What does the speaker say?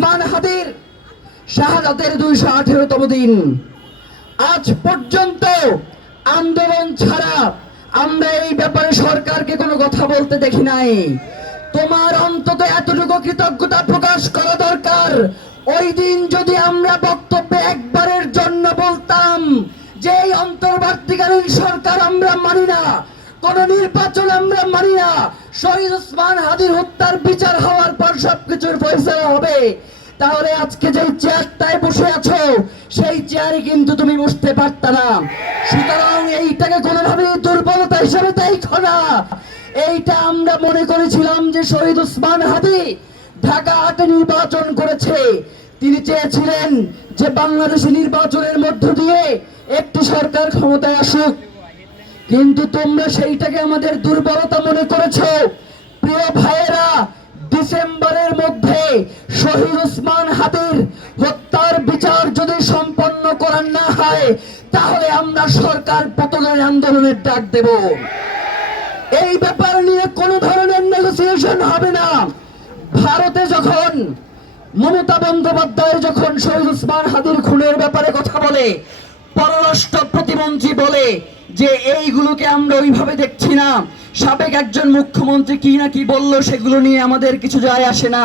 ওসমান হাদির শাহাদাতের 218তম দিন। আজ পর্যন্ত আন্দোলন ছাড়া আমরা এই ব্যাপারে সরকারকে কোনো কথা বলতে দেখি নাই। তোমার অন্তত এতটুকু কৃতজ্ঞতা প্রকাশ করা দরকার। ওই দিন যদি আমরা বক্তব্যে একবারের জন্য বলতাম যে এই অন্তর্বর্তীকালীন সরকার আমরা মানি না, কোন নির্বাচন আমরা মানি না, শহীদ ওসমান হাদির হত্যার বিচার হওয়ার পর সবকিছুর ফয়সালা হবে, তাহলে আজকে যে চেয়ারটায় বসে আছো সেই চেয়ারে কিন্তু তুমি বসতে পারত না। সুতরাং এইটাকে কোনোভাবেই দুর্বলতা হিসেবে দেখো না। এইটা আমরা মনে করেছিলাম যে শহীদ ওসমান হাদি ঢাকা 8-এ নির্বাচন করেছে, তিনি চেয়েছিলেন যে বাংলাদেশে নির্বাচনের মধ্য দিয়ে একটি সরকার ক্ষমতায় আসুক, কিন্তু তোমরা সেইটাকে আমাদের দুর্বলতা মনে করেছো। প্রিয় ভাইয়েরা, ডিসেম্বরের মধ্যে শহীদ ওসমান হাদির হত্যার বিচার যদি সম্পন্ন করা না হয় তাহলে আমরা সরকার পতনের আন্দোলনের ডাক দেব। এই ব্যাপার নিয়ে কোনো ধরনের নেগোসিয়েশন হবে না। ভারতে যখন মমতা বন্দ্যোপাধ্যায় যখন শহীদ ওসমান হাদির খুনের ব্যাপারে কথা বলে, পররাষ্ট্র প্রতিমন্ত্রী বলে যে এইগুলোকে আমরা ওইভাবে দেখছি না, সাবেক একজন মুখ্যমন্ত্রী কি না কি বললো সেগুলো নিয়ে আমাদের কিছু যায় আসে না।